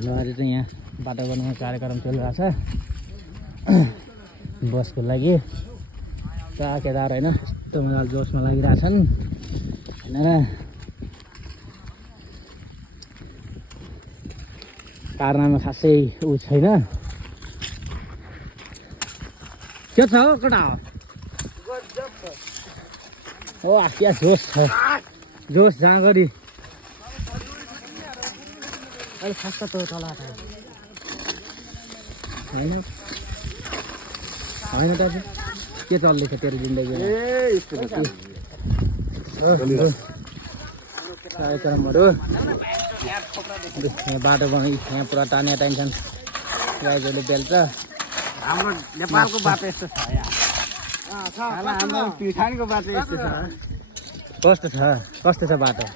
अहिले चाहिँ यहाँ बाटो बनाउने कार्यक्रम चलिरहेको छ बसको लागि केदार होइन यस्तो मजाले जोसमा लागिरहेछन् होइन र कारनामा खासै ऊ छैन के छ हो केटा हो क्या जोस छ जोस जाँगरी अहिले खास त तल होइन होइन दाजु के चल्दैछ तेरो जिन्दगीमा कार्यक्रमहरू यहाँ बाटो बनाइ यहाँ पुरा तानिया टाइन्छन् गाईहरूले बेल्छ हाम्रो नेपालको बाटो यस्तो छ हाम्रो प्युठानको बाटो यस्तो छ कस्तो छ बाटो